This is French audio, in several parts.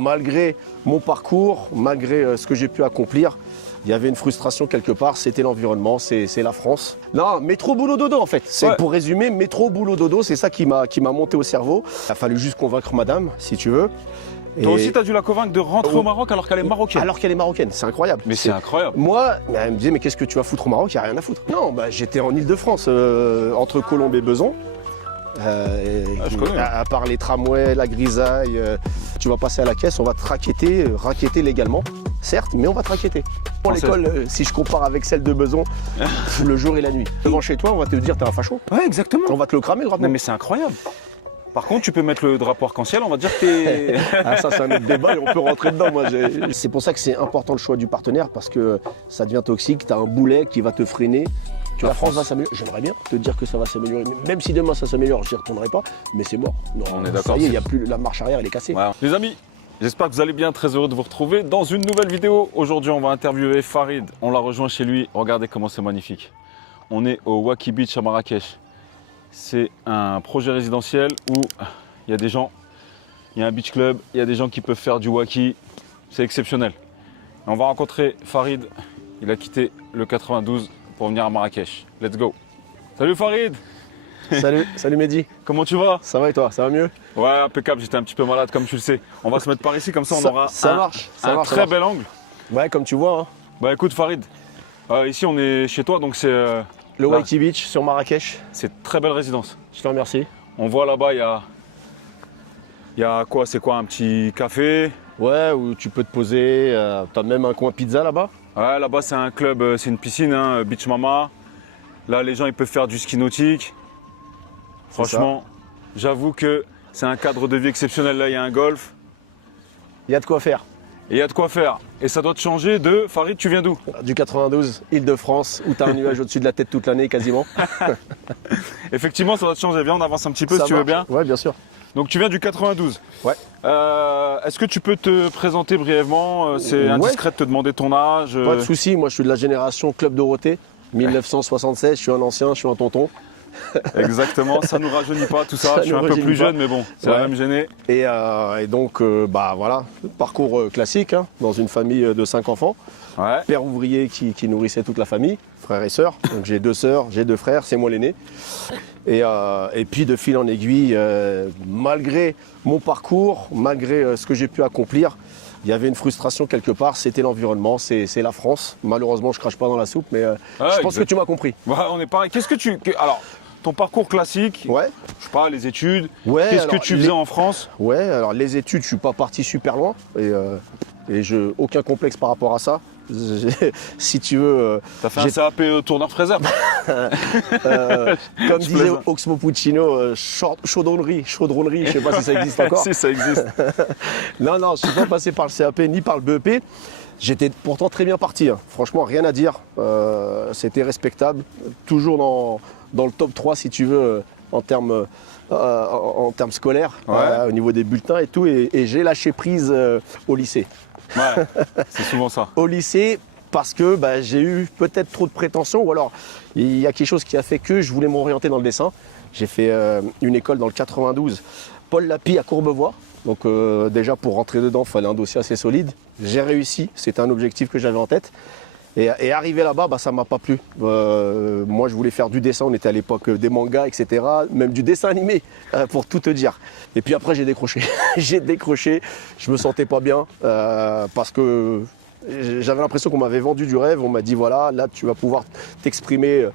Malgré mon parcours, malgré ce que j'ai pu accomplir, il y avait une frustration quelque part, c'était l'environnement, c'est la France. Non, métro, boulot, dodo en fait. Ouais. Pour résumer, métro, boulot, dodo, c'est ça qui m'a monté au cerveau. Il a fallu juste convaincre madame, si tu veux. Toi aussi, tu as dû la convaincre de rentrer au Maroc alors qu'elle est marocaine. Alors qu'elle est marocaine, c'est incroyable. Mais c'est incroyable. Moi, elle me disait, mais qu'est-ce que tu vas foutre au Maroc? Il n'y a rien à foutre. Non, j'étais en Île-de-France, entre Colombes et Besançon. Je connais. À part les tramways, la grisaille, tu vas passer à la caisse, on va te raqueter légalement, certes, mais on va te raqueter. Pour l'école, si je compare avec celle de Besançon, le jour et la nuit. Devant chez toi, on va te dire t'es un facho. Ouais, exactement. On va te le cramer, grave. Non, mais c'est incroyable. Par contre, tu peux mettre le drapeau arc-en-ciel, on va dire que t'es. Ah, ça, c'est un autre débat et on peut rentrer dedans. C'est pour ça que c'est important le choix du partenaire parce que ça devient toxique. Tu as un boulet qui va te freiner. La France va s'améliorer. J'aimerais bien te dire que ça va s'améliorer. Même si demain ça s'améliore, je n'y retournerai pas. Mais c'est mort. Non, On est d'accord. Ça y est, il y a plus la marche arrière, elle est cassée. Ouais. Les amis, j'espère que vous allez bien. Très heureux de vous retrouver dans une nouvelle vidéo. Aujourd'hui, on va interviewer Farid. On l'a rejoint chez lui. Regardez comment c'est magnifique. On est au Waki Beach à Marrakech. C'est un projet résidentiel où il y a des gens, il y a un beach club, il y a des gens qui peuvent faire du waki. C'est exceptionnel. Et on va rencontrer Farid. Il a quitté le 92 pour venir à Marrakech. Let's go. Salut Farid. Salut Mehdi. Comment tu vas? Ça va et toi? Ça va mieux? Ouais, impeccable. J'étais un petit peu malade comme tu le sais. On va se mettre par ici, comme ça on aura un très bel angle. Ouais, comme tu vois. Hein. Bah écoute Farid, ici on est chez toi, donc c'est le Waki Beach sur Marrakech. C'est une très belle résidence. Je te remercie. On voit là-bas, il y a quoi? C'est quoi, un petit café? Ouais, où tu peux te poser. T'as même un coin pizza là-bas. Ouais, là-bas c'est un club, c'est une piscine, hein, Beach Mama. Là les gens ils peuvent faire du ski nautique. Franchement, j'avoue que c'est un cadre de vie exceptionnel. Là il y a un golf. Il y a de quoi faire. Et il y a de quoi faire. Et ça doit te changer de... Farid, tu viens d'où? Du 92, Île-de-France, où t'as un nuage au-dessus de la tête toute l'année quasiment. Effectivement, ça doit te changer. Viens, on avance un petit peu si tu veux bien. Ouais, bien sûr. Donc tu viens du 92. Ouais. Est-ce que tu peux te présenter brièvement? C'est indiscret de te demander ton âge. Pas de souci, moi je suis de la génération Club Dorothée, 1976, je suis un ancien, je suis un tonton. Exactement, ça nous rajeunit pas tout ça. Je suis un peu plus jeune, mais bon, c'est la même gêné. Et donc, voilà, parcours classique, hein, dans une famille de 5 enfants. Ouais. Père ouvrier qui nourrissait toute la famille, frères et sœurs. Donc j'ai 2 sœurs, j'ai 2 frères, c'est moi l'aîné. Et puis de fil en aiguille, malgré mon parcours, malgré ce que j'ai pu accomplir, il y avait une frustration quelque part, c'était l'environnement, c'est la France. Malheureusement, je crache pas dans la soupe, mais je pense que tu m'as compris. Ouais, on est pareil. Qu'est-ce que tu... Alors, ton parcours classique, ouais. Je sais pas, les études, ouais, qu'est-ce que tu faisais en France? Ouais, alors les études, je suis pas parti super loin et aucun complexe par rapport à ça. Si tu veux... T'as fait un CAP tourneur-fraiseur. Comme disait Oxmo Puccino, chaudronnerie, je sais pas si ça existe encore. Si, ça existe. Non, je suis pas passé par le CAP ni par le BEP. J'étais pourtant très bien parti, hein. Franchement, rien à dire. C'était respectable, toujours dans le top 3 si tu veux, en termes scolaires, ouais. Au niveau des bulletins et tout. Et j'ai lâché prise au lycée. Ouais, c'est souvent ça. Au lycée, parce que j'ai eu peut-être trop de prétentions, ou alors il y a quelque chose qui a fait que je voulais m'orienter dans le dessin. J'ai fait une école dans le 92, Paul Lapie à Courbevoie. Donc déjà pour rentrer dedans, il fallait un dossier assez solide. J'ai réussi, c'était un objectif que j'avais en tête. Et arrivé là-bas, ça ne m'a pas plu. Moi, je voulais faire du dessin, on était à l'époque des mangas, etc. Même du dessin animé, pour tout te dire. Et puis après, j'ai décroché. J'ai décroché, je me sentais pas bien, parce que j'avais l'impression qu'on m'avait vendu du rêve. On m'a dit, voilà, là, tu vas pouvoir t'exprimer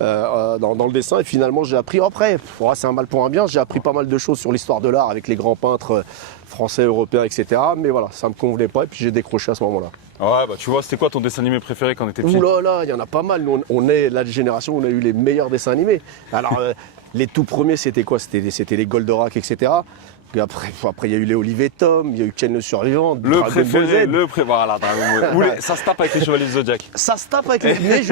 dans le dessin. Et finalement, j'ai appris, après, c'est un mal pour un bien, j'ai appris pas mal de choses sur l'histoire de l'art avec les grands peintres français, européens, etc. Mais voilà, ça ne me convenait pas et puis j'ai décroché à ce moment-là. Ouais, tu vois, c'était quoi ton dessin animé préféré quand on était petit? Ouh là là, il y en a pas mal. Nous, on est la génération où on a eu les meilleurs dessins animés. Alors, les tout premiers, c'était quoi? C'était les Goldorak, etc. Et après, il y a eu les Olivier Tom, il y a eu Ken le Survivant, le préféré, voilà, Dragon Ball. Ça se tape avec les Chevaliers du Zodiac. Ça se tape avec les... Mais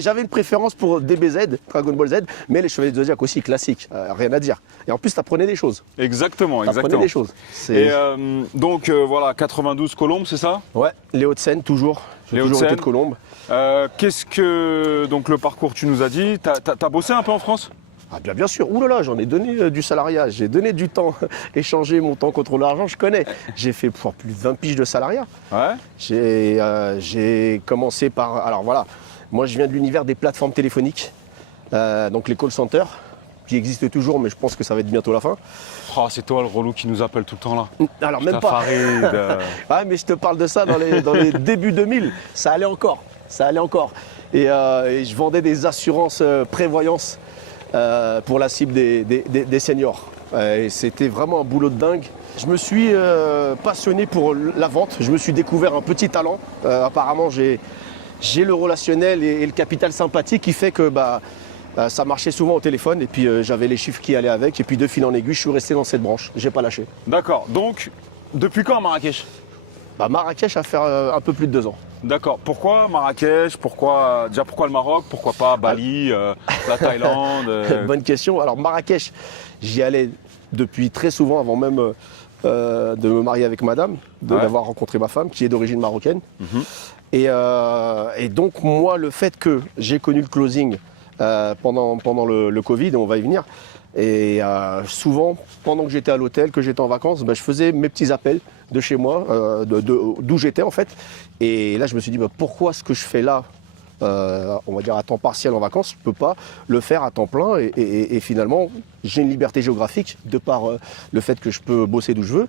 j'avais une préférence pour DBZ, Dragon Ball Z, mais les Chevaliers du Zodiac aussi, classique, rien à dire. Et en plus, t'apprenais des choses. Exactement. T'apprenais des choses. Et donc, voilà, 92 Colombes, c'est ça? Ouais, les Hauts-de-Seine, toujours. J'ai toujours été de Colombes. Qu'est-ce que... Donc, le parcours, tu nous as dit, t'as bossé un peu en France? Ah bien sûr, ouh là là, j'en ai donné du salariat, j'ai donné du temps, échangé mon temps contre l'argent, je connais. J'ai fait pour plus de 20 piges de salariat. Ouais. J'ai commencé par, alors voilà, moi je viens de l'univers des plateformes téléphoniques, donc les call centers, qui existent toujours, mais je pense que ça va être bientôt la fin. Oh, c'est toi le relou qui nous appelle tout le temps là. Alors Putain, même pas. Farid, Ah mais je te parle de ça dans les débuts 2000, ça allait encore, ça allait encore. Et je vendais des assurances prévoyance pour la cible des seniors. Et c'était vraiment un boulot de dingue. Je me suis passionné pour la vente, je me suis découvert un petit talent. Apparemment j'ai le relationnel et le capital sympathique qui fait que ça marchait souvent au téléphone et puis j'avais les chiffres qui allaient avec et puis de fil en aiguille je suis resté dans cette branche, j'ai pas lâché. D'accord, donc depuis quand à Marrakech? Marrakech a fait un peu plus de 2 ans. D'accord, pourquoi Marrakech? Pourquoi le Maroc? Pourquoi pas Bali, la Thaïlande Bonne question. Alors Marrakech, j'y allais depuis très souvent avant même de me marier avec madame, d'avoir rencontré ma femme qui est d'origine marocaine. Et donc moi le fait que j'ai connu le closing pendant le Covid, on va y venir, et souvent pendant que j'étais à l'hôtel, que j'étais en vacances, je faisais mes petits appels de chez moi, d'où j'étais en fait, et là je me suis dit pourquoi ce que je fais là, on va dire à temps partiel en vacances, je ne peux pas le faire à temps plein, et finalement j'ai une liberté géographique de par le fait que je peux bosser d'où je veux,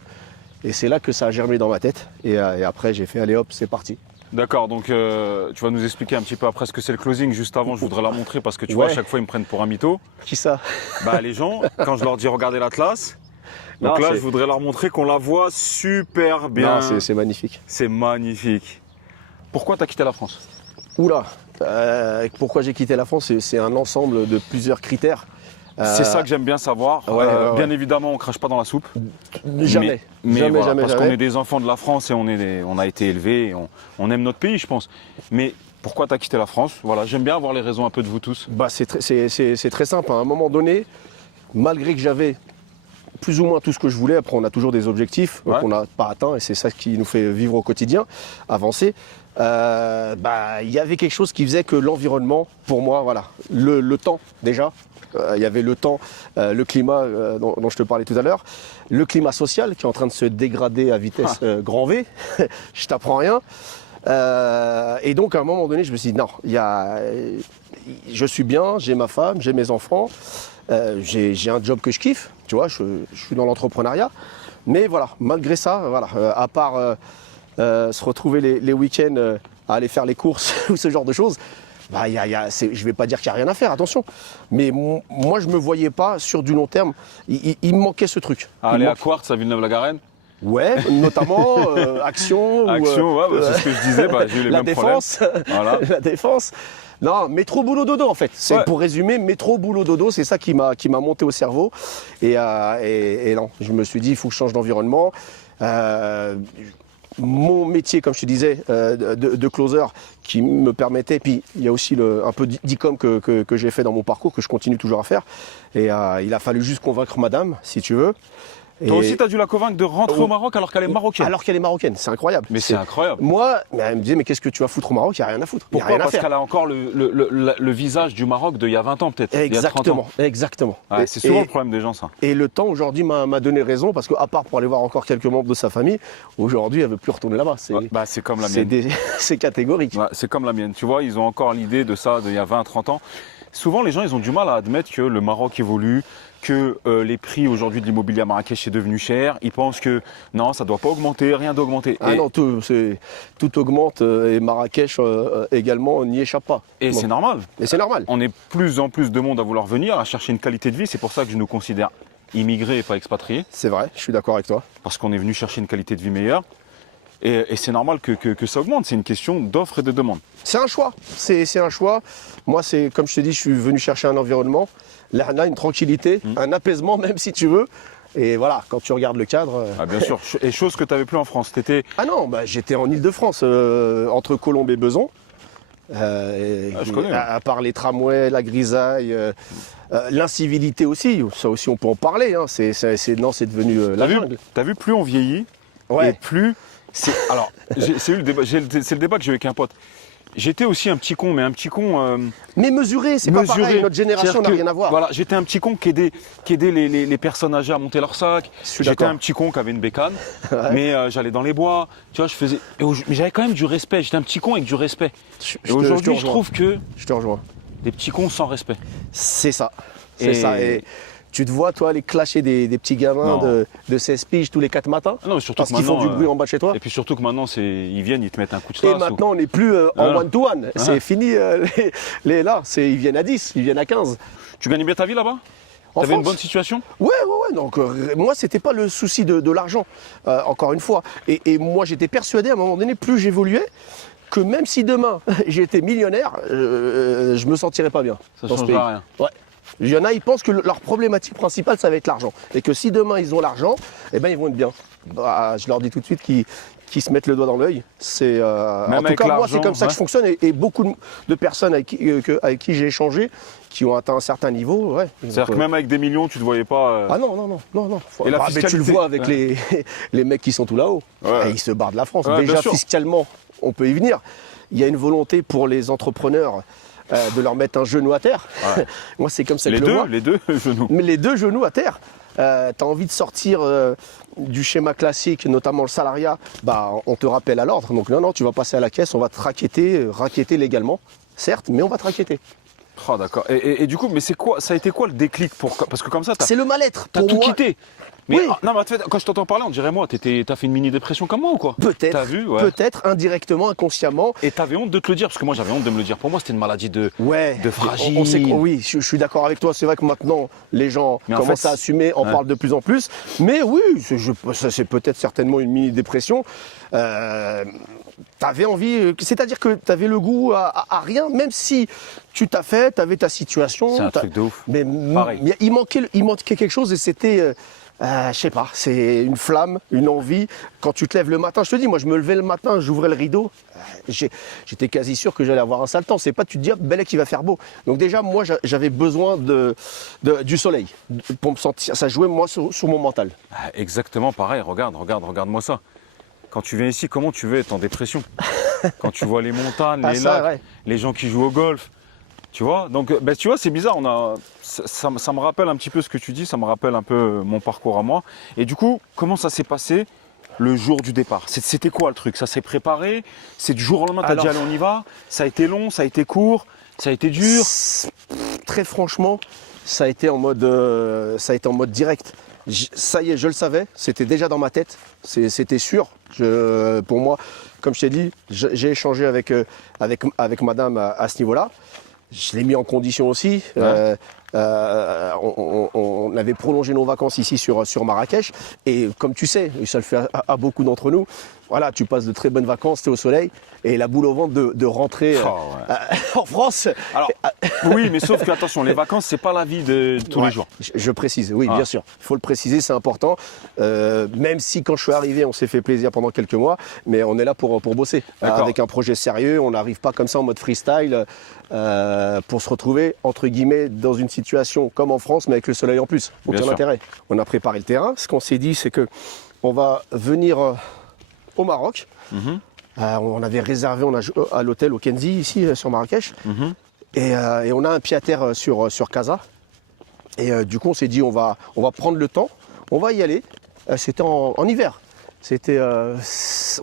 et c'est là que ça a germé dans ma tête, et après j'ai fait allez hop c'est parti. D'accord, donc tu vas nous expliquer un petit peu après ce que c'est le closing. Juste avant, je voudrais la montrer parce que tu vois, à chaque fois, ils me prennent pour un mytho. Qui ça? Les gens, quand je leur dis regardez l'Atlas, donc là, je voudrais leur montrer qu'on la voit super bien. Non, c'est magnifique. C'est magnifique. Pourquoi tu as quitté la France? Oula, pourquoi j'ai quitté la France? C'est un ensemble de plusieurs critères. C'est ça que j'aime bien savoir. Bien évidemment, on crache pas dans la soupe. Jamais. Mais jamais, voilà, jamais. Parce qu'on est des enfants de la France et on a été élevés, et on aime notre pays, je pense. Mais pourquoi tu as quitté la France? Voilà, j'aime bien avoir les raisons un peu de vous tous. C'est très simple. À un moment donné, malgré que j'avais plus ou moins tout ce que je voulais, après on a toujours des objectifs qu'on n'a pas atteints et c'est ça qui nous fait vivre au quotidien, avancer. Il y avait quelque chose qui faisait que l'environnement, pour moi, voilà, le temps déjà. Il y avait le temps, le climat dont je te parlais tout à l'heure, le climat social qui est en train de se dégrader à vitesse grand V, je t'apprends rien. Et donc à un moment donné, je me suis dit non, je suis bien, j'ai ma femme, j'ai mes enfants, j'ai un job que je kiffe, tu vois, je suis dans l'entrepreneuriat. Mais voilà, malgré ça, voilà, à part se retrouver les week-ends à aller faire les courses ou ce genre de choses, je ne vais pas dire qu'il n'y a rien à faire, attention. Mais moi, je ne me voyais pas sur du long terme. Il me manquait ce truc. Aller à Quartz, à Villeneuve-la-Garenne? Ouais, notamment Action. Action, c'est ce que je disais, j'ai eu les mêmes défense, problèmes. Voilà. La défense. Non, métro, boulot, dodo en fait. Pour résumer, métro, boulot, dodo, c'est ça qui m'a monté au cerveau. Et non, je me suis dit, il faut que je change d'environnement. Mon métier, comme je te disais, de closer qui me permettait, puis il y a aussi un peu d'e-com que j'ai fait dans mon parcours, que je continue toujours à faire. Et il a fallu juste convaincre madame, si tu veux. Toi aussi, tu as dû la convaincre de rentrer au Maroc alors qu'elle est marocaine? Alors qu'elle est marocaine, c'est incroyable. Mais c'est incroyable. Moi, elle me disait, mais qu'est-ce que tu vas foutre au Maroc? Il n'y a rien à foutre. Pourquoi? Parce qu'elle a encore le visage du Maroc d'il y a 20 ans peut-être. Exactement, exactement. C'est souvent le problème des gens, ça. Et le temps aujourd'hui m'a donné raison, parce qu'à part pour aller voir encore quelques membres de sa famille, aujourd'hui elle ne veut plus retourner là-bas. C'est comme la mienne. C'est catégorique. C'est comme la mienne. Tu vois, ils ont encore l'idée de ça d'il y a 20-30 ans. Souvent, les gens, ils ont du mal à admettre que le Maroc évolue, que les prix aujourd'hui de l'immobilier à Marrakech est devenu cher. Ils pensent que non, ça ne doit pas augmenter, rien doit augmenter. Non, tout augmente et Marrakech également n'y échappe pas. Et c'est normal. Et c'est normal. On est plus en plus de monde à vouloir venir, à chercher une qualité de vie. C'est pour ça que je nous considère immigrés et pas expatriés. C'est vrai, je suis d'accord avec toi. Parce qu'on est venu chercher une qualité de vie meilleure. Et c'est normal que ça augmente. C'est une question d'offre et de demande. C'est un choix. C'est un choix. Moi, comme je te dis, je suis venu chercher un environnement. Là, une tranquillité, un apaisement même si tu veux. Et voilà, quand tu regardes le cadre... Bien sûr. Et chose que tu n'avais plus en France. Ah non, j'étais en Ile-de-France, entre Colombes et Besançon. Je connais. À part les tramways, la grisaille, l'incivilité aussi. Ça aussi, on peut en parler. Hein. C'est devenu la jungle. T'as vu, plus on vieillit, et plus... C'est le débat que j'ai eu avec un pote. j'étais aussi un petit con, mais un petit con. Mais mesuré, c'est pas mesuré. pareil. Notre génération C'est-à-dire n'a que, rien à voir. Voilà, j'étais un petit con qui aidait les personnes âgées à monter leur sac. suis J'étais d'accord. un petit con qui avait une bécane, mais j'allais dans les bois. Tu vois, je faisais. Mais j'avais quand même du respect. J'étais un petit con avec du respect. Et aujourd'hui, je trouve que Je te rejoins. des petits cons sans respect. C'est ça. C'est Et- ça. Et tu te vois, toi, aller clasher des petits gamins Non. de 16 piges tous les 4 matins Ah non, mais surtout parce que qu'ils font maintenant, du bruit en bas de chez toi. Et puis surtout que maintenant, ils viennent, ils te mettent un coup de Et strass. maintenant, on n'est plus en Voilà. one-to-one. C'est fini. Là, ils viennent à 10, ils viennent à 15. Tu gagnais bien ta vie là-bas En T'avais une France. bonne situation Ouais. Donc, moi, c'était pas le souci de l'argent, encore une fois. Et moi, j'étais persuadé à un moment donné, plus j'évoluais, que même si demain j'étais millionnaire, je me sentirais pas bien. Ça dans ce changera pays. rien. Ouais. Il y en a, ils pensent que leur problématique principale, ça va être l'argent. Et que si demain ils ont l'argent, eh ben, ils vont être bien. Bah, je leur dis tout de suite qu'ils se mettent le doigt dans l'œil. C'est, en tout avec cas, moi, c'est l'argent, comme ça que ouais. je fonctionne. Et beaucoup de personnes avec qui j'ai échangé, qui ont atteint un certain niveau, ouais. C'est-à-dire que même avec des millions, tu te voyais pas. Ah non. Et la Mais tu le fiscalité, vois avec les mecs qui sont tout là-haut. Ouais. Et ils se barrent de la France. Ouais, bien Déjà, sûr. fiscalement, on peut y venir. Il y a une volonté pour les entrepreneurs de leur mettre un genou à terre. Ouais. Moi, c'est comme ça les que je le deux, vois. les deux genoux. Mais les deux genoux à terre. T'as envie de sortir du schéma classique, notamment le salariat, bah, on te rappelle à l'ordre. Donc non, tu vas passer à la caisse, on va te raqueter légalement, certes, mais on va te raqueter. Oh, d'accord. Et du coup, mais ça a été quoi le déclic parce que comme ça, C'est le mal-être. t'as Pour tout moi, quitté. Mais Oui. non, mais en fait, quand je t'entends parler, on dirait moi, t'as fait une mini dépression comme moi ou quoi Peut-être, T'as vu, ouais. peut-être indirectement, inconsciemment. Et t'avais honte de te le dire, parce que moi j'avais honte de me le dire. Pour moi, c'était une maladie de fragile. On sait oui, je suis d'accord avec toi. C'est vrai que maintenant, les gens Mais en commencent fait, à assumer, en ouais. parlent de plus en plus. Mais oui, c'est peut-être certainement une mini-dépression. T'avais envie, c'est-à-dire que t'avais le goût à rien, même si tu t'as fait, t'avais ta situation. C'est un truc de ouf. Mais Pareil. il manquait quelque chose et c'était, je sais pas, c'est une flamme, une envie. Quand tu te lèves le matin, je te dis, moi je me levais le matin, j'ouvrais le rideau, j'étais quasi sûr que j'allais avoir un sale temps. C'est pas, tu te dis, Belek, il va faire beau. Donc déjà, moi j'avais besoin du soleil pour me sentir, ça jouait moi sur mon mental. Ah, exactement pareil, regarde-moi ça. Quand tu viens ici, comment tu veux être en dépression Quand tu vois les montagnes, Ah, les ça, lacs, ouais. les gens qui jouent au golf, tu vois. Donc, tu vois, c'est bizarre. Ça me rappelle un petit peu ce que tu dis. Ça me rappelle un peu mon parcours à moi. Et du coup, comment ça s'est passé le jour du départ? C'était quoi le truc? Ça s'est préparé? C'est du jour au lendemain, t'as dit Alors- allez, on y va? Ça a été long, ça a été court, ça a été dur? Très franchement, ça a été en mode direct. Ça y est, je le savais, c'était déjà dans ma tête, c'était sûr. Pour moi, comme je t'ai dit, j'ai échangé avec madame à ce niveau-là. Je l'ai mis en condition aussi. Ouais. On avait prolongé nos vacances ici sur Marrakech. Et comme tu sais, et ça le fait à beaucoup d'entre nous, voilà, tu passes de très bonnes vacances, tu es au soleil, et la boule au ventre de rentrer Oh, ouais. en France. Alors, oui, mais sauf que, attention, les vacances, c'est pas la vie de tous Ouais, les jours. je précise, oui, Ah. bien sûr. Il faut le préciser, c'est important. Même si quand je suis arrivé, on s'est fait plaisir pendant quelques mois, mais on est là pour bosser. D'accord. Avec un projet sérieux, on n'arrive pas comme ça en mode freestyle pour se retrouver, entre guillemets, dans une situation comme en France, mais avec le soleil en plus. Bien Aucun sûr. intérêt. On a préparé le terrain. Ce qu'on s'est dit, c'est que on va venir au Maroc. Mhm. On avait réservé à l'hôtel au Kenzi, ici, sur Marrakech. Mhm. Et on a un pied à terre sur Casa. Et du coup, on s'est dit, on va prendre le temps, on va y aller. C'était en hiver.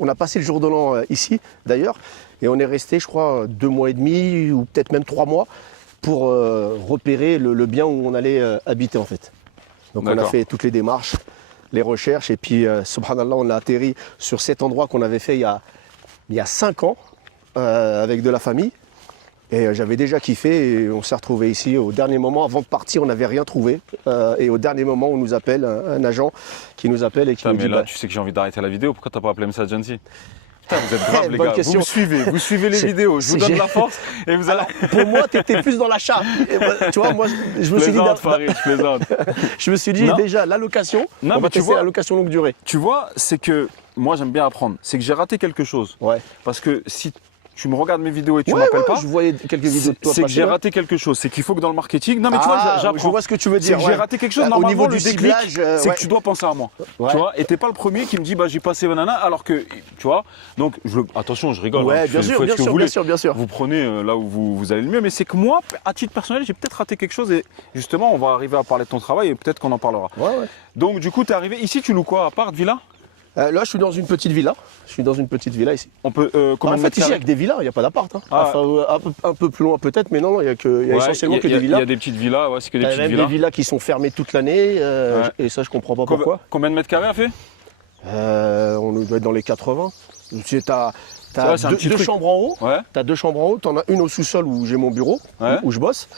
On a passé le jour de l'an ici, d'ailleurs. Et on est resté, je crois, 2 mois et demi, ou peut-être même 3 mois, pour repérer le bien où on allait habiter, en fait. Donc on a D'accord. fait toutes les démarches, les recherches. Et puis, subhanallah, on a atterri sur cet endroit qu'on avait fait il y a 5 ans, avec de la famille. Et j'avais déjà kiffé et on s'est retrouvé ici au dernier moment. Avant de partir, on n'avait rien trouvé. Et au dernier moment, on nous appelle, un agent qui nous appelle et qui Putain, nous mais dit là, bah, tu sais que j'ai envie d'arrêter la vidéo. Pourquoi t'as pas appelé Message Agency? Putain, vous êtes graves, les Bonne gars. question. Vous suivez les C'est- vidéos. Je vous c'est donne gé- la force et vous allez. pour moi, tu étais plus dans l'achat. Et moi, tu vois, moi, je me suis dit, Plaisante, Farid, je plaisante. je me suis dit Non. déjà, l'allocation, Non, on va mais tu tester vois- la location longue durée. Tu vois, c'est que moi, j'aime bien apprendre. C'est que j'ai raté quelque chose. Ouais. Parce que si tu me regardes mes vidéos et tu Ouais, m'appelles ouais, pas, je voyais quelques vidéos de toi c'est que passer, j'ai ouais. raté quelque chose. C'est qu'il faut que dans le marketing. Non, mais tu vois, Ah, j'apprends. je vois ce que tu veux C'est dire. que j'ai ouais. raté quelque chose. Au Normalement, niveau le du déclic, ciblage, c'est ouais. que tu dois penser à moi. Ouais. Tu vois, et t'es pas le premier qui me dit, bah, j'ai passé banana, alors que, tu vois. Donc, attention, je rigole. Ouais, hein, bien sûr, faites bien ce que sûr, vous voulez. bien sûr, bien sûr. Vous prenez là où vous allez le mieux. Mais c'est que moi, à titre personnel, j'ai peut-être raté quelque chose. Et justement, on va arriver à parler de ton travail et peut-être qu'on en parlera. Ouais, ouais. Donc, du coup, t'es arrivé. Ici, tu loues quoi? Appart, villa? Là, je suis dans une petite villa. Je suis dans une petite villa ici. On peut. Combien En de fait, mètres ici, il n'y a carrés? que des villas, il n'y a pas d'appart. Hein. Ah. Enfin, un peu plus loin peut-être, mais non, il y a Ouais, essentiellement que des Il villas. y a des petites villas, ouais, c'est que des Il y a petites même villas. des villas qui sont fermées toute l'année, Ouais. et ça, je comprends pas pourquoi. Combien de mètres carrés a fait? On doit être dans les 80. Tu as Ouais, c'est un petit deux truc. chambres en haut. Ouais. Tu as deux chambres en haut. Tu en as une au sous-sol où j'ai mon bureau, Ouais. où je bosse.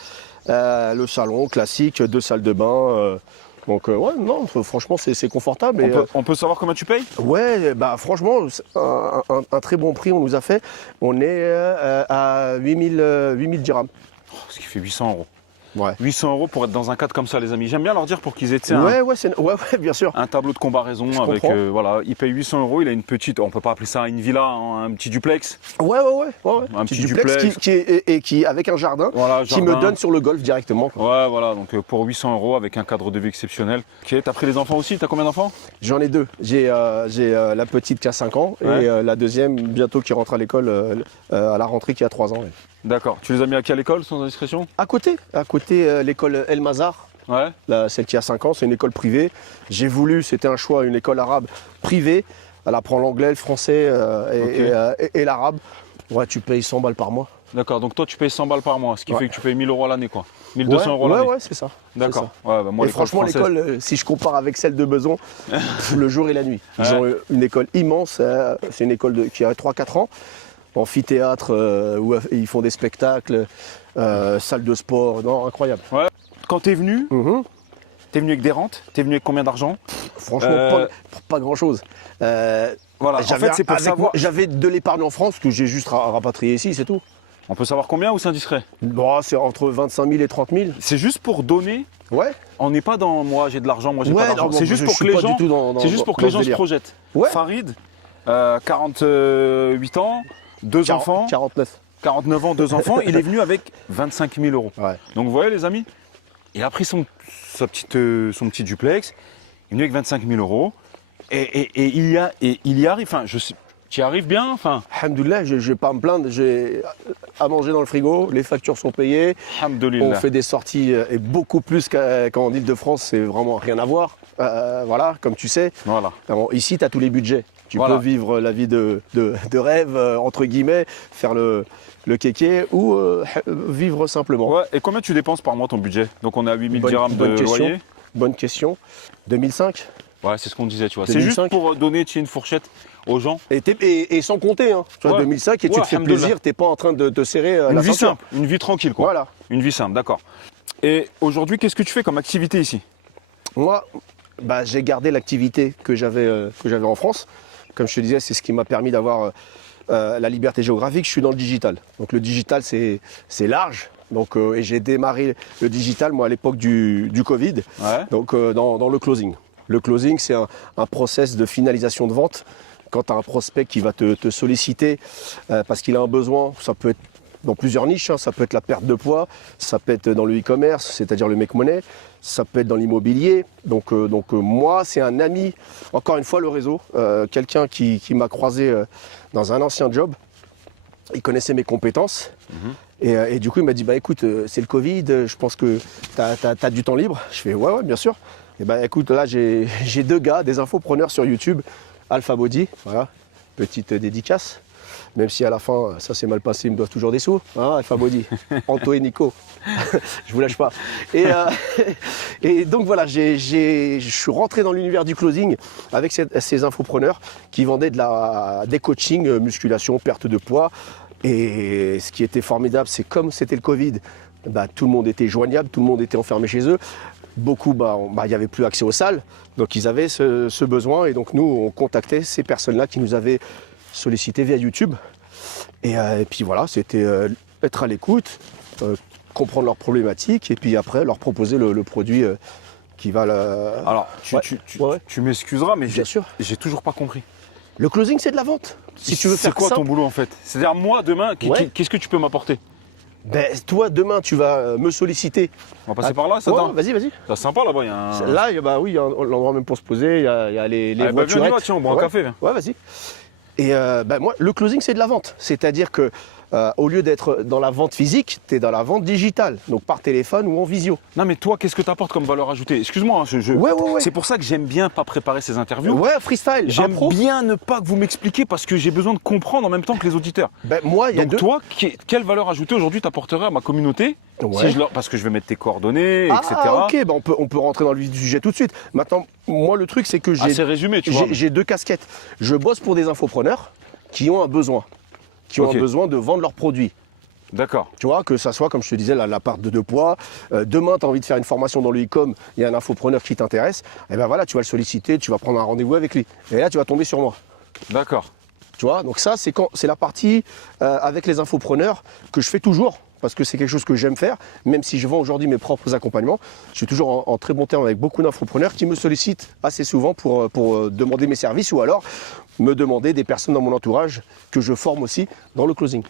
Le salon classique, deux salles de bain. Ouais, non, franchement, c'est confortable. On peut savoir combien tu payes? Ouais, bah franchement, c'est un très bon prix on nous a fait. On est à 8000 dirhams. Ce qui fait 800 euros. Ouais. 800 euros pour être dans un cadre comme ça, les amis. J'aime bien leur dire pour qu'ils aient tu sais, Ouais, bien sûr. un tableau de comparaison avec. comprends. Voilà, il paye 800 euros, il a une petite. On peut pas appeler ça une villa, hein, un petit duplex. Ouais. Un petit duplex. Qui avec un jardin Voilà, qui me jardin. donne sur le golf directement, quoi. Ouais, voilà, donc pour 800 euros avec un cadre de vie exceptionnel. Ok, t'as pris les enfants aussi? T'as combien d'enfants? J'en ai deux. J'ai la petite qui a 5 ans Ouais. et la deuxième bientôt qui rentre à l'école à la rentrée qui a 3 ans. Ouais. D'accord. Tu les as mis à quelle école, sans indiscrétion? À côté l'école El Mazar. Ouais. Celle qui a 5 ans, c'est une école privée. J'ai voulu, c'était un choix, une école arabe privée. Elle apprend l'anglais, le français et l'arabe. Ouais, tu payes 100 balles par mois. D'accord, donc toi tu payes 100 balles par mois, ce qui Ouais. fait que tu payes 1000 euros à l'année, quoi. 1200 euros à l'année. Ouais, c'est ça. D'accord. C'est Ouais, bah moi, et l'école franchement, française- l'école, si je compare avec celle de Beson, le jour et la nuit. Ils Ouais. ont une école immense. C'est une école qui a 3-4 ans. Amphithéâtre, où ils font des spectacles, salle de sport. Non, incroyable. Quand t'es venu, Mhm. t'es venu avec des rentes? T'es venu avec combien d'argent? Franchement, pas grand-chose. Voilà, en fait c'est pour savoir. J'avais de l'épargne en France que j'ai juste rapatrié ici, c'est tout. On peut savoir combien ou c'est indiscret? Bon, c'est entre 25 000 et 30 000. C'est juste pour donner. Ouais. On n'est pas dans moi j'ai de l'argent, moi j'ai Ouais, pas d'argent. non, C'est bon, juste je pour suis que les pas gens. du tout dans C'est juste pour que dans les ce gens se délire. projettent. Ouais. Farid, 48 ans, 2 enfants, 49. 49 ans, 2 enfants, il est venu avec 25 000 euros. Ouais. Donc vous voyez les amis, il a pris son petit duplex, il est venu avec 25 000 euros et il y arrive, enfin tu y arrives bien, enfin, Alhamdoulilah, je vais pas à me plaindre, j'ai à manger dans le frigo, les factures sont payées, on alhamdoulilah. fait des sorties et beaucoup plus qu'en Ile-de-France, c'est vraiment rien à voir. Voilà, comme tu sais. Voilà. Alors, ici, tu as tous les budgets. Tu Voilà. peux vivre la vie de rêve, entre guillemets, faire le kéké ou vivre simplement. Ouais, et combien tu dépenses par mois ton budget? Donc on est à 8 000 dirhams de bonne question. loyer. Bonne question. 2005 Ouais, c'est ce qu'on disait, tu vois. C'est 2005. juste pour donner tu sais, une fourchette aux gens. et sans compter, hein. Tu vois, Ouais. 2005 et tu Ouais, te fais alhamdoulilah. plaisir, t'es pas en train de te serrer Une la vie ceinture. simple, une vie tranquille, quoi. Voilà. Une vie simple, d'accord. Et aujourd'hui, qu'est-ce que tu fais comme activité ici? Moi, j'ai gardé l'activité que j'avais en France. Comme je te disais, c'est ce qui m'a permis d'avoir la liberté géographique. Je suis dans le digital. Donc le digital, c'est large. Donc, et j'ai démarré le digital, moi, à l'époque du Covid. Ouais. Donc dans le closing. Le closing, c'est un process de finalisation de vente. Quand tu as un prospect qui va te solliciter parce qu'il a un besoin, ça peut être dans plusieurs niches, hein. Ça peut être la perte de poids, ça peut être dans le e-commerce, c'est-à-dire le make money, ça peut être dans l'immobilier. Donc moi, c'est un ami, encore une fois le réseau, quelqu'un qui m'a croisé dans un ancien job. Il connaissait mes compétences. Et du coup, il m'a dit, écoute, c'est le Covid, je pense que tu as du temps libre. Je fais, ouais, bien sûr. Et écoute, là, j'ai 2 gars, des infopreneurs sur YouTube, Alpha Body, voilà, petite dédicace. Même si à la fin, ça s'est mal passé, ils me doivent toujours des sous. Hein, Alpha Body, Anto et Nico, je vous lâche pas. Et donc voilà, je suis rentré dans l'univers du closing avec ces infopreneurs qui vendaient des coachings, musculation, perte de poids. Et ce qui était formidable, c'est comme c'était le Covid, tout le monde était joignable, tout le monde était enfermé chez eux. Beaucoup, il n'y avait plus accès aux salles, donc ils avaient ce besoin. Et donc nous, on contactait ces personnes-là qui nous avaient sollicité via YouTube. Et puis voilà, c'était être à l'écoute, comprendre leurs problématiques et puis après leur proposer le produit qui va Alors, Ouais. tu m'excuseras, mais Bien sûr. j'ai toujours pas compris. Le closing, c'est de la vente. Si tu veux faire C'est quoi simple, ton boulot en fait? C'est-à-dire moi demain, Ouais. qu'est-ce que tu peux m'apporter? ben, toi, demain, tu vas me solliciter. On va passer par là, ça Ouais, t'a- vas-y. C'est sympa là-bas, il y a un... Là, bah oui, il y a l'endroit même pour se poser, il y a les Ah, bah, viens, on y voiturettes. va, tiens, on boit un Ouais. café. Viens. Ouais, vas-y. Et moi, le closing, c'est de la vente. C'est-à-dire que au lieu d'être dans la vente physique, tu es dans la vente digitale, donc par téléphone ou en visio. Non mais toi, qu'est-ce que tu apportes comme valeur ajoutée? Excuse-moi, hein, Ouais. c'est pour ça que j'aime bien pas préparer ces interviews. Ouais, freestyle, J'aime impro. bien ne pas que vous m'expliquiez parce que j'ai besoin de comprendre en même temps que les auditeurs. Ben, moi, il y a Donc deux. toi, quelle valeur ajoutée aujourd'hui t'apporterais à ma communauté Ouais. parce que je vais mettre tes coordonnées, etc. Ah, ok, ben on peut rentrer dans le vif du sujet tout de suite. Maintenant, moi, le truc, c'est que Assez résumé, tu vois. j'ai deux casquettes. Je bosse pour des infopreneurs qui ont un besoin, Ok. un besoin de vendre leurs produits. D'accord. Tu vois, que ça soit, comme je te disais, la part de deux poids. Demain, tu as envie de faire une formation dans le e-com, il y a un infopreneur qui t'intéresse. Et ben voilà, tu vas le solliciter, tu vas prendre un rendez-vous avec lui. Et là, tu vas tomber sur moi. D'accord. Tu vois, donc ça, c'est la partie avec les infopreneurs que je fais toujours. Parce que c'est quelque chose que j'aime faire, même si je vends aujourd'hui mes propres accompagnements. Je suis toujours en très bon terme avec beaucoup d'infopreneurs qui me sollicitent assez souvent pour demander mes services ou alors me demander des personnes dans mon entourage que je forme aussi dans le closing.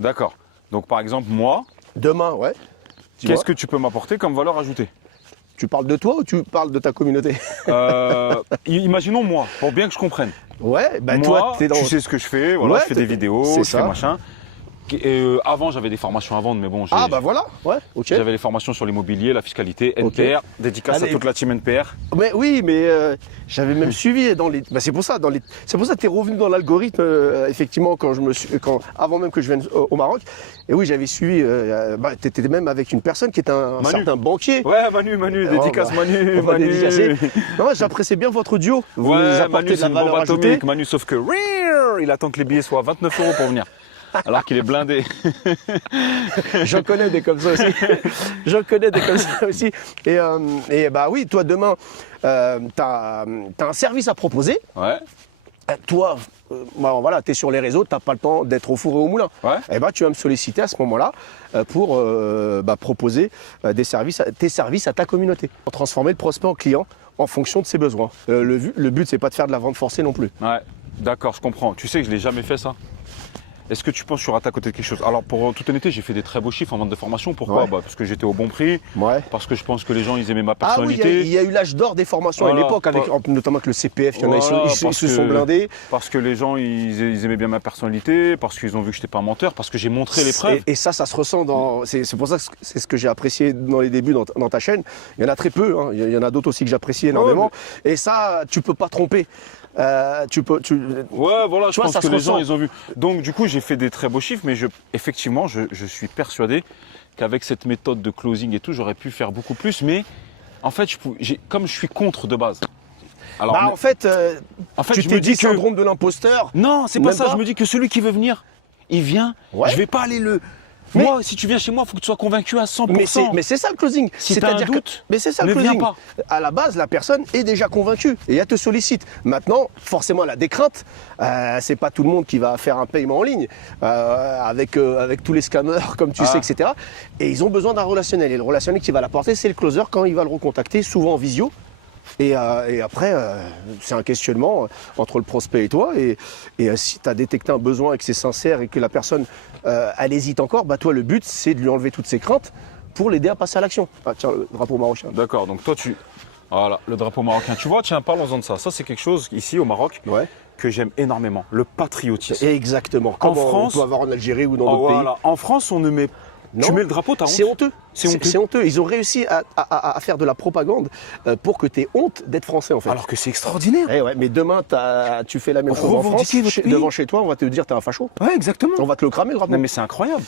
D'accord. Donc par exemple, moi, Demain, ouais. qu'est-ce que tu peux m'apporter comme valeur ajoutée? Tu parles de toi ou tu parles de ta communauté? Imaginons moi, pour bien que je comprenne. Ouais, bah moi, toi, t'es dans. tu sais ce que je fais, voilà, Ouais, je fais des vidéos, c'est je fais ça. machin. Et, avant, j'avais des formations à vendre, mais bon, Ah bah voilà, ouais, ok. j'avais les formations sur l'immobilier, la fiscalité, Ok. NPR, dédicace Allez. à toute la team NPR. Mais oui, mais j'avais même suivi dans les. Bah c'est pour ça, c'est pour ça que t'es revenu dans l'algorithme effectivement avant même que je vienne au Maroc. Et oui, j'avais suivi. T'étais même avec une personne qui est un Manu. certain banquier. Ouais, Manu, dédicace bah, Manu, on va Manu. dédicacer. Non, j'appréciais bien votre duo. Vous Ouais, apportez Manu, de c'est la une bombe valeur ajoutée. atomique. Manu, sauf que il attend que les billets soient à 29 € pour venir. Alors qu'il est blindé. J'en connais des comme ça aussi. J'en connais des comme ça aussi. Et bah oui, toi demain, t'as un service à proposer. Ouais, Toi, voilà, tu es sur les réseaux, tu n'as pas le temps d'être au four et au moulin. ouais. Et ben, tu vas me solliciter à ce moment-là pour proposer tes services à ta communauté. Pour transformer le prospect en client en fonction de ses besoins. Le but, c'est pas de faire de la vente forcée non plus. Ouais, d'accord, je comprends. Tu sais que je l'ai jamais fait ça. Est-ce que tu penses que je suis raté à côté de quelque chose? Alors, pour toute honnêteté, j'ai fait des très beaux chiffres en vente de formation. Pourquoi? Ouais. Parce que j'étais au bon prix, Ouais. parce que je pense que les gens, ils aimaient ma Ah oui, personnalité. il y a eu l'âge d'or des formations Voilà, à l'époque, notamment avec le CPF, il y en a, Voilà, ils se parce sont que- blindés. Parce que les gens, ils aimaient bien ma personnalité, parce qu'ils ont vu que je n'étais pas un menteur, parce que j'ai montré les preuves. Et ça se ressent dans. C'est pour ça que c'est ce que j'ai apprécié dans les débuts dans ta chaîne. Il y en a très peu, hein. Il y en a d'autres aussi que j'apprécie énormément. Et ça, tu peux pas tromper. Ouais, voilà, je vois, pense ça que se les gens, ressent. ils ont vu. Donc, du coup, j'ai fait des très beaux chiffres, mais effectivement, je suis persuadé qu'avec cette méthode de closing et tout, j'aurais pu faire beaucoup plus. Mais en fait, comme je suis contre de base. Alors, Bah, en fait, tu je t'es me dit dis que. syndrome de l'imposteur. Non, c'est pas Même ça. pas Je me dis que celui qui veut venir, il vient. Ouais. Je vais pas aller le. Mais- Moi, si tu viens chez moi, il faut que tu sois convaincu à 100%. Mais c'est ça le closing. Si t'as un C'est-à-dire doute, mais c'est ça ne le viens closing. pas. À la base, la personne est déjà convaincue et elle te sollicite. Maintenant, forcément, elle a des craintes. C'est pas tout le monde qui va faire un paiement en ligne avec tous les scammers, comme tu sais, etc. Et ils ont besoin d'un relationnel. Et le relationnel qui va l'apporter, c'est le closer quand il va le recontacter, souvent en visio. Et après, c'est un questionnement entre le prospect et toi. Et si tu as détecté un besoin et que c'est sincère et que la personne, elle hésite encore, bah toi, le but, c'est de lui enlever toutes ses craintes pour l'aider à passer à l'action. Ah, tiens, le drapeau marocain. D'accord, donc toi, Voilà, le drapeau marocain. Tu vois, tiens, parlons-en de ça. Ça, c'est quelque chose, ici, au Maroc, Ouais. que j'aime énormément. Le patriotisme. Exactement. Comme France- on peut avoir en Algérie ou dans Oh, d'autres voilà. En France, on ne met. Non. Tu mets le drapeau, t'as honte. pays. C'est honteux. C'est honteux. C'est honteux. Ils ont réussi à faire de la propagande pour que tu aies honte d'être français, en fait. Alors que c'est extraordinaire. Eh ouais, mais demain, tu fais la même chose en France. Revendiquez votre pays. Devant chez toi, on va te dire t'es un facho. Ouais, exactement. On va te le cramer, le drapeau. Non, mais c'est incroyable.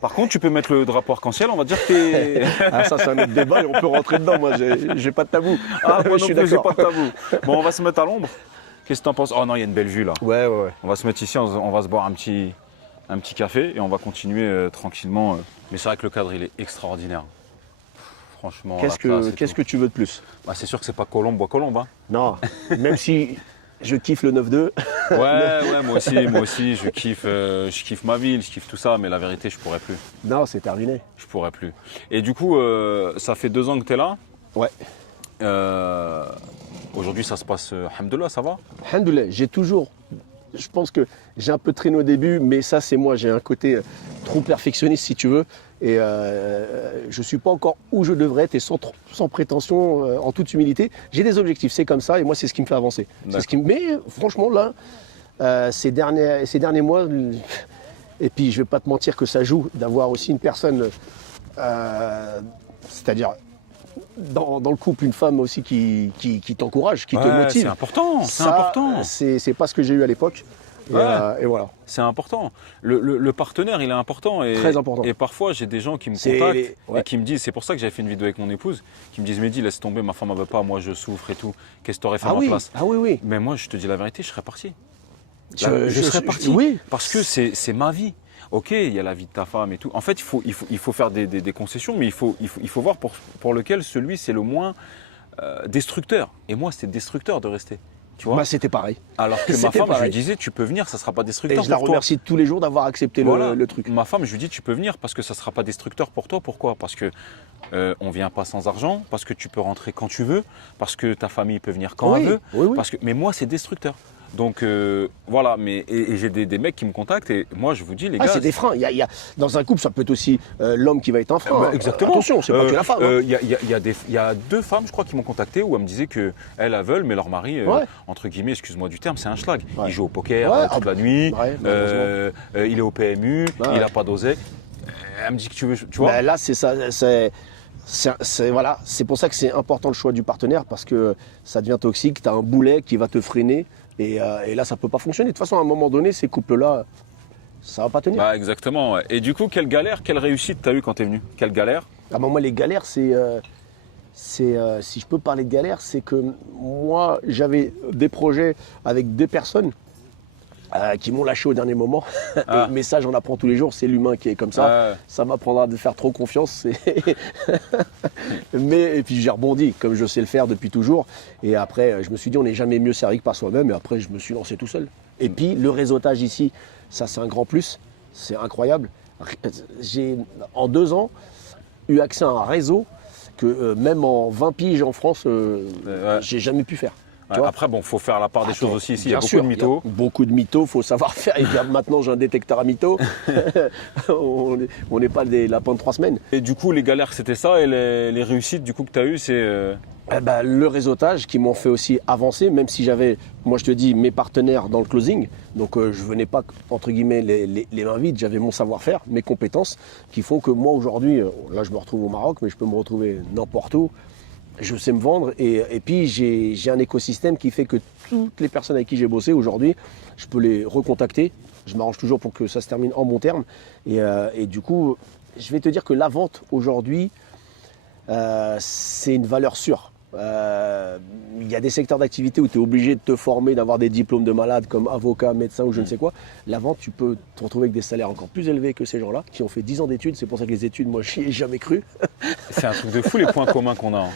Par contre, tu peux mettre le drapeau arc-en-ciel, on va dire que t'es. Ah, ça, c'est un autre débat et on peut rentrer dedans. Moi, j'ai pas de tabou. Ah, moi je non suis plus, j'ai d'accord. pas de tabou. Bon, on va se mettre à l'ombre. Qu'est-ce que t'en penses? Oh non, il y a une belle vue là. Ouais. On va se mettre ici, on va se boire un petit café et on va continuer tranquillement. Mais c'est vrai que le cadre, il est extraordinaire. Franchement. Qu'est-ce que tu veux de plus? C'est sûr que c'est pas Colombe, bois Colombe. Hein. Non, même si je kiffe le 9-2. Ouais, moi aussi, je kiffe ma ville, je kiffe tout ça, mais la vérité, je pourrais plus. Non, c'est terminé. Je pourrais plus. Et du coup, ça fait 2 ans que tu es là. Ouais. Aujourd'hui, ça se passe, alhamdoulilah, ça va? Alhamdoulilah, je pense que j'ai un peu traîné au début, mais ça c'est moi, j'ai un côté trop perfectionniste si tu veux. Et je ne suis pas encore où je devrais être et sans prétention, en toute humilité. J'ai des objectifs, c'est comme ça et moi c'est ce qui me fait avancer. Mais franchement là, ces derniers mois, et puis je ne vais pas te mentir que ça joue d'avoir aussi une personne, c'est-à-dire dans le couple, une femme aussi qui t'encourage, qui te motive. C'est important, c'est Ça, important. C'est pas ce que j'ai eu à l'époque. Et voilà. C'est important. Le partenaire, il est important. Très important. Et parfois, j'ai des gens qui me C'est- contactent ouais. et qui me disent, c'est pour ça que j'avais fait une vidéo avec mon épouse, qui me disent, Mehdi, laisse tomber, ma femme ne veut pas, moi je souffre et tout. Qu'est-ce que tu aurais fait à Ah ma oui, place? ah oui, oui. Mais moi, je te dis la vérité, je serais parti. Je serais parti. Oui. Parce que c'est ma vie. Ok, il y a la vie de ta femme et tout. En fait, il faut faire des concessions, mais il faut voir pour lequel celui c'est le moins destructeur. Et moi, c'était destructeur de rester. Tu vois? Bah, c'était pareil. Alors que ma c'était femme, je lui pareil. disais, tu peux venir, ça ne sera pas Et destructeur je la pour toi. remercie tous les jours d'avoir accepté Voilà. le truc. Ma femme, je lui dis, tu peux venir parce que ça ne sera pas destructeur pour toi. Pourquoi? Parce que on ne vient pas sans argent, parce que tu peux rentrer quand tu veux, parce que ta famille peut venir quand Oui, elle veut. oui, oui. Mais moi, c'est destructeur. Donc voilà, et j'ai des mecs qui me contactent et moi, je vous dis, les Ah, gars. c'est des freins. Dans un couple, ça peut être aussi l'homme qui va être un frein. Bah, exactement. Attention, c'est pas que la femme. Hein. Il y a deux femmes, je crois, qui m'ont contacté où elles me disaient qu'elles veulent, mais leur mari, Ouais. entre guillemets, excuse-moi du terme, c'est un schlag. Ouais. Il joue au poker Ouais, toute la nuit, ouais, malheureusement. il est au PMU, Ouais. il n'a pas d'oseille. Elle me dit que tu veux, tu vois. Bah, là, c'est ça. Voilà. C'est pour ça que c'est important le choix du partenaire parce que ça devient toxique. Tu as un boulet qui va te freiner et là, ça ne peut pas fonctionner. De toute façon, à un moment donné, ces couples-là, ça ne va pas tenir. Bah, exactement. Ouais. Et du coup, quelle galère, quelle réussite t'as eu quand t'es venu? Quelle galère? Ah bah moi, les galères, si je peux parler de galères, c'est que moi, j'avais des projets avec des personnes qui m'ont lâché au dernier moment. Ah. Mais ça, j'en apprends tous les jours, c'est l'humain qui est comme ça. Ouais. Ça m'apprendra de faire trop confiance. Et puis j'ai rebondi, comme je sais le faire depuis toujours. Et après, je me suis dit, on n'est jamais mieux servi que par soi-même. Et après, je me suis lancé tout seul. Et puis, le réseautage ici, ça, c'est un grand plus. C'est incroyable. J'ai, en 2 ans, eu accès à un réseau que même en 20 piges en France, Ouais. j'ai jamais pu faire. Tu Ouais, vois. après, bon, faut faire la part des Attends, choses aussi ici. Il y a bien beaucoup sûr, de mythos. il y a beaucoup de mythos, il faut savoir faire. Et bien, maintenant, j'ai un détecteur à mythos. On n'est pas des lapins de 3 semaines. Et du coup, les galères, c'était ça. Et les réussites, du coup, que tu as eues, c'est. Eh ben, le réseautage qui m'ont fait aussi avancer, même si j'avais, moi je te dis, mes partenaires dans le closing. Donc je venais pas, entre guillemets, les mains vides. J'avais mon savoir-faire, mes compétences, qui font que moi aujourd'hui, là je me retrouve au Maroc, mais je peux me retrouver n'importe où. Je sais me vendre et puis j'ai un écosystème qui fait que toutes les personnes avec qui j'ai bossé aujourd'hui, je peux les recontacter. Je m'arrange toujours pour que ça se termine en bon terme. Et du coup, je vais te dire que la vente aujourd'hui, c'est une valeur sûre. Il y a des secteurs d'activité où tu es obligé de te former, d'avoir des diplômes de malade comme avocat, médecin ou je ne sais quoi. La vente, tu peux te retrouver avec des salaires encore plus élevés que ces gens-là qui ont fait 10 ans d'études. C'est pour ça que les études, moi, j'y ai jamais cru. C'est un truc de fou les points communs qu'on a. Hein.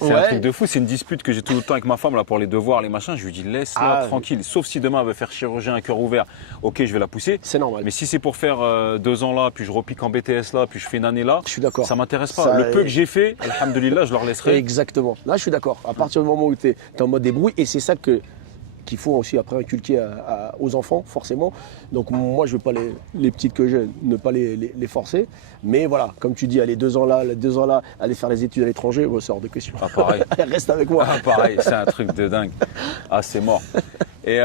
C'est un Ouais. truc de fou, c'est une dispute que j'ai tout le temps avec ma femme là pour les devoirs, les machins. Je lui dis laisse-la Ah, tranquille, sauf si demain elle veut faire chirurgien à cœur ouvert. Ok, je vais la pousser. C'est normal. Mais si c'est pour faire 2 ans là, puis je repique en BTS là, puis je fais une année là, Je suis d'accord. ça m'intéresse pas. Ça, Le peu que j'ai fait, alhamdoulilah, je leur laisserai. Exactement. Là, je suis d'accord. À partir du moment où tu es en mode débrouille, et c'est ça qu'il faut aussi après inculquer aux enfants, forcément. Donc moi, je ne veux pas les petites que j'ai, ne pas les forcer. Mais voilà, comme tu dis, aller 2 ans là, aller faire les études à l'étranger, c'est hors de question. Ah, pareil. Reste avec moi. Ah, pareil, c'est un truc de dingue. Ah, c'est mort. Et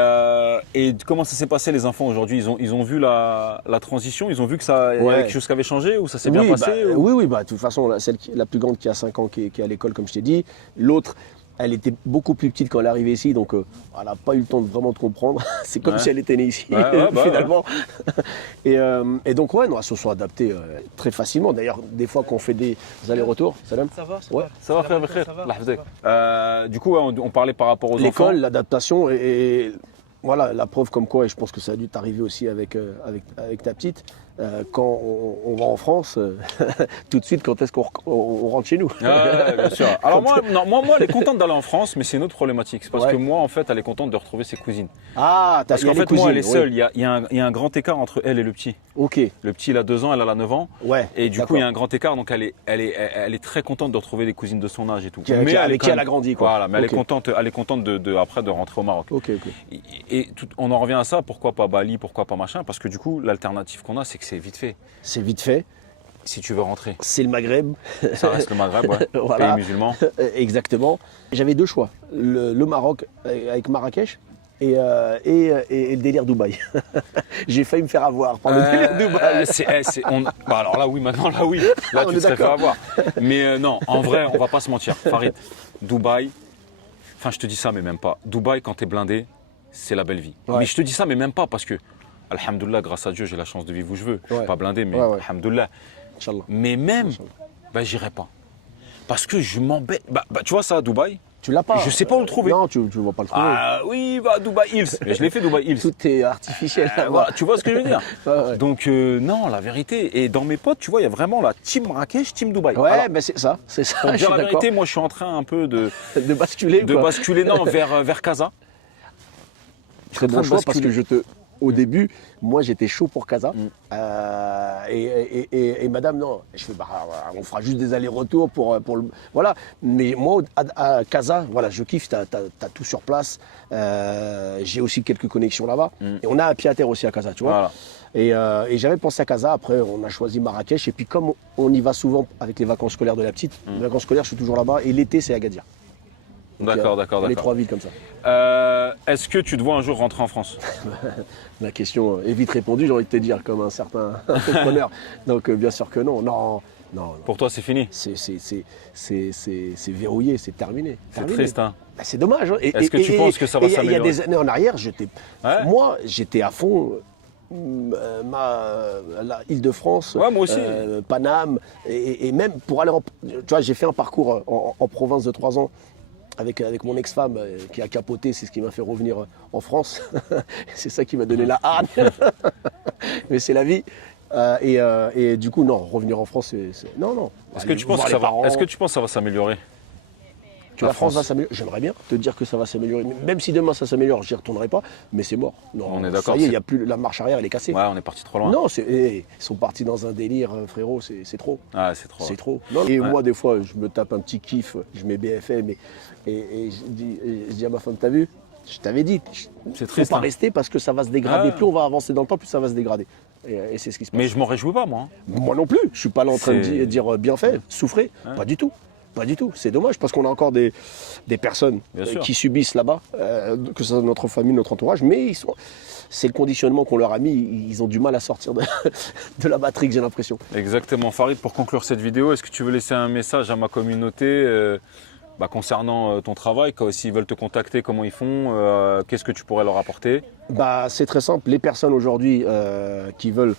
comment ça s'est passé les enfants aujourd'hui? Ils ont vu la transition, ils ont vu que ça il y avait quelque chose qui avait changé ou ça s'est bien passé ou- Oui, de toute façon, la plus grande qui a 5 ans, qui est à l'école, comme je t'ai dit. L'autre, elle était beaucoup plus petite quand elle est arrivée ici, donc elle n'a pas eu le temps de vraiment de comprendre. C'est comme Ouais. si elle était née ici, Ouais, bah, finalement. Et donc, ouais, non, elles se sont adaptées très facilement. D'ailleurs, des fois, quand on fait des allers-retours, Salam, Ça va, Ouais. Ça va faire ça frère. va. Allah yahfazek. Du coup, ouais, on parlait par rapport aux enfants. l'école, l'adaptation et voilà, la preuve comme quoi, et je pense que ça a dû t'arriver aussi avec ta petite, quand on va en France, tout de suite, quand est-ce qu'on rentre chez nous? Ouais, bien sûr. Alors moi, non, moi, elle est contente d'aller en France, mais c'est une autre problématique. C'est parce Ouais. que moi, en fait, elle est contente de retrouver ses cousines. Ah, Parce il y a qu'en les fait, moi, elle est cousines, seule. oui. Il y a un grand écart entre elle et le petit. Ok, Le petit, il a 2 ans, elle a 9 ans. ouais. Et du coup, d'accord. il y a un grand écart, donc elle est très contente de retrouver des cousines de son âge et tout. Avec qui quand elle même- a grandi, quoi. Voilà, mais Ok. elle est contente après de rentrer au Maroc. Ok, ok. On en revient à ça, pourquoi pas Bali, pourquoi pas machin, parce que du coup, l'alternative qu'on a, c'est que c'est vite fait. C'est vite fait. Si tu veux rentrer, C'est le Maghreb. ça reste le Maghreb, ouais. Voilà. Pays musulman. Exactement. J'avais deux choix. Le Maroc avec Marrakech et le délire Dubaï. J'ai failli me faire avoir par le délire Dubaï. Bah alors là, oui, maintenant, là, oui. Là, On tu est te serais fait d'accord. avoir. Mais non, en vrai, on va pas se mentir. Farid, Dubaï, enfin, je te dis ça, mais même pas. Dubaï, quand t'es blindé, c'est la belle vie. Ouais. Mais je te dis ça, mais même pas parce que, alhamdoulilah, grâce à Dieu, j'ai la chance de vivre où je veux. Je Ouais. suis pas blindé, mais Ouais. alhamdoulilah. Inch'Allah. Mais même, bah, j'irai pas. Parce que je m'embête. Bah, tu vois ça à Dubaï? Tu l'as pas. Je sais pas où le trouver. Non, tu ne vas pas le trouver. Ah oui, bah Dubaï Hills. Mais je l'ai fait Dubaï Hills. Tout est artificiel. Voilà, tu vois ce que je veux dire? Ouais, ouais. Donc non, la vérité. Et dans mes potes, tu vois, il y a vraiment la team Marrakech, team Dubaï. Ouais, Alors, mais c'est ça. C'est ça. pour Je dire suis la d'accord. vérité, moi je suis en train un peu de De basculer. basculer vers Casa. Très en train bon de choix parce basculer. que au début, moi j'étais chaud pour Casa. Mm. Et madame, non. Je fais, bah, on fera juste des allers-retours pour le. Voilà. Mais moi, à Casa, voilà, je kiffe, t'as tout sur place. J'ai aussi quelques connexions là-bas. Mm. Et on a un pied à terre aussi à Casa, tu vois. Voilà. Et j'avais pensé à Casa, après on a choisi Marrakech. Et puis comme on y va souvent avec les vacances scolaires de la petite, les vacances scolaires, je suis toujours là-bas. Et l'été, c'est Agadir. Donc, D'accord, il y a d'accord. Les trois villes comme ça. Est-ce que tu te vois un jour rentrer en France? La question est vite répondue, j'ai envie de te dire, comme un certain entrepreneur. Donc bien sûr que non. Non. Pour toi, c'est fini. C'est verrouillé, c'est terminé. C'est Terminé. triste, hein. Bah, c'est dommage. Hein. Est-ce que tu penses que ça va Il y a s'améliorer? des années en arrière, Ouais. moi, j'étais à fond. La Île-de-France, Ouais, moi aussi. Paname, et même pour aller tu vois, j'ai fait un parcours en province de 3 ans avec mon ex-femme qui a capoté, c'est ce qui m'a fait revenir en France. C'est ça qui m'a donné la hargne. Mais c'est la vie. Et du coup, non, revenir en France, non. Est-ce que Aller tu penses voir que les parents. est-ce que tu penses que ça va s'améliorer? Que la France va s'améliorer? J'aimerais bien te dire que ça va s'améliorer. Même si demain ça s'améliore, j'y retournerai pas. Mais c'est mort. Non, On est d'accord, Ça y est, c'est- il y a plus la marche arrière, elle est cassée. Ouais, on est parti trop loin. Non, ils sont partis dans un délire, frérot. C'est trop. Ah, c'est trop. C'est trop. Non, et Ouais. moi, des fois, je me tape un petit kiff. Je mets BFM et je dis à ma femme, t'as vu? Je t'avais dit. C'est Faut triste, pas hein. rester parce que ça va se dégrader. Ah. Plus on va avancer dans le temps, plus ça va se dégrader. Et c'est ce qui se passe. Mais je m'en réjouis pas, moi. Moi non plus, je suis pas là en train de C'est- dire bien fait, souffrez. Ouais. Pas du tout. Pas du tout. C'est dommage parce qu'on a encore des personnes Bien sûr. qui subissent là-bas, que ce soit notre famille, notre entourage, mais c'est le conditionnement qu'on leur a mis. Ils ont du mal à sortir de la matrix, j'ai l'impression. Exactement. Farid, pour conclure cette vidéo, est-ce que tu veux laisser un message à ma communauté concernant ton travail, s'ils veulent te contacter, comment ils font, qu'est-ce que tu pourrais leur apporter? Bah, c'est très simple. Les personnes aujourd'hui qui veulent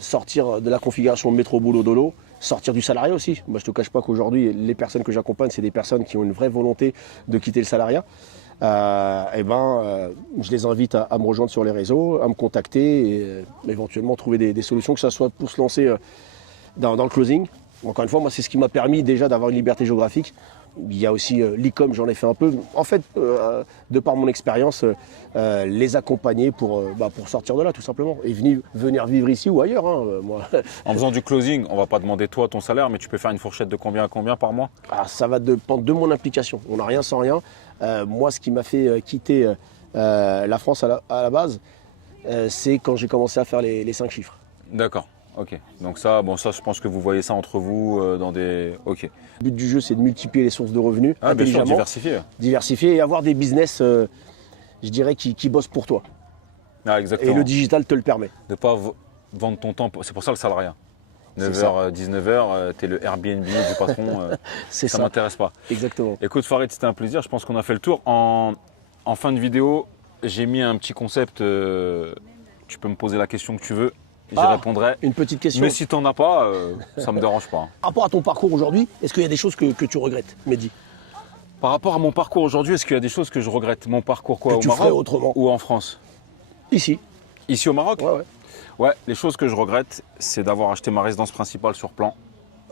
sortir de la configuration métro boulot dodo, sortir du salariat aussi. Moi, je te cache pas qu'aujourd'hui, les personnes que j'accompagne, c'est des personnes qui ont une vraie volonté de quitter le salariat. Je les invite à me rejoindre sur les réseaux, à me contacter et éventuellement trouver des solutions, que ce soit pour se lancer dans le closing. Encore une fois, moi, c'est ce qui m'a permis déjà d'avoir une liberté géographique. Il y a aussi l'e-com, j'en ai fait un peu. En fait, de par mon expérience, les accompagner pour sortir de là, tout simplement. Et venir vivre ici ou ailleurs. Hein, moi. En faisant du closing, on va pas demander toi ton salaire, mais tu peux faire une fourchette de combien à combien par mois? Ah, ça va dépendre de mon implication. On n'a rien sans rien. Moi, ce qui m'a fait quitter la France à la base, c'est quand j'ai commencé à faire les 5 chiffres. D'accord. Ok. Donc ça, je pense que vous voyez ça entre vous dans des. Ok. Le but du jeu, c'est de multiplier les sources de revenus Ah, bien sûr, intelligemment, diversifier. et avoir des business, je dirais, qui bossent pour toi. Ah, Et exactement. le digital te le permet. De ne pas vendre ton temps. C'est pour ça le salariat. C'est 9h, 19h, t'es le Airbnb du patron. C'est Ça ça, m'intéresse pas. exactement. Écoute Farid, c'était un plaisir. Je pense qu'on a fait le tour. En fin de vidéo, j'ai mis un petit concept. Tu peux me poser la question que tu veux. J'y répondrai. Une petite question. Mais si t'en as pas, ça me dérange pas. Par rapport à ton parcours aujourd'hui, est-ce qu'il y a des choses que tu regrettes, Mehdi? Par rapport à mon parcours aujourd'hui, est-ce qu'il y a des choses que je regrette? Mon parcours quoi, Que au tu Maroc ferais autrement? ou en France? Ici. Ici au Maroc? Ouais. Ouais, les choses que je regrette, c'est d'avoir acheté ma résidence principale sur plan.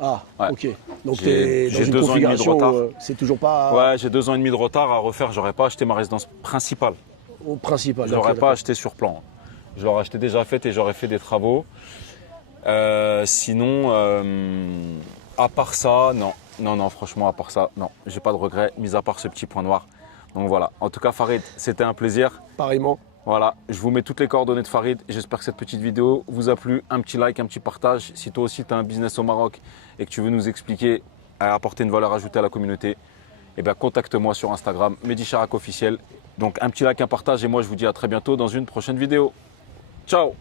Ah, Ouais. ok. Donc J'ai tu es dans une 2 ans et demi de configuration retard. où c'est toujours pas Ouais, j'ai 2 ans et demi de retard à refaire. J'aurais pas acheté ma résidence principale. au principal. Je l'aurais Ok, pas acheté sur plan. Je l'aurais acheté déjà faite et j'aurais fait des travaux. Sinon, à part ça, non. Non, franchement, à part ça, non. J'ai pas de regrets, mis à part ce petit point noir. Donc voilà. En tout cas, Farid, c'était un plaisir. pareillement. Voilà, je vous mets toutes les coordonnées de Farid. J'espère que cette petite vidéo vous a plu. Un petit like, un petit partage. Si toi aussi tu as un business au Maroc et que tu veux nous expliquer à apporter une valeur ajoutée à la communauté, eh bien contacte-moi sur Instagram, Mehdi Charak officiel. Donc un petit like, un partage et moi je vous dis à très bientôt dans une prochaine vidéo. Ciao!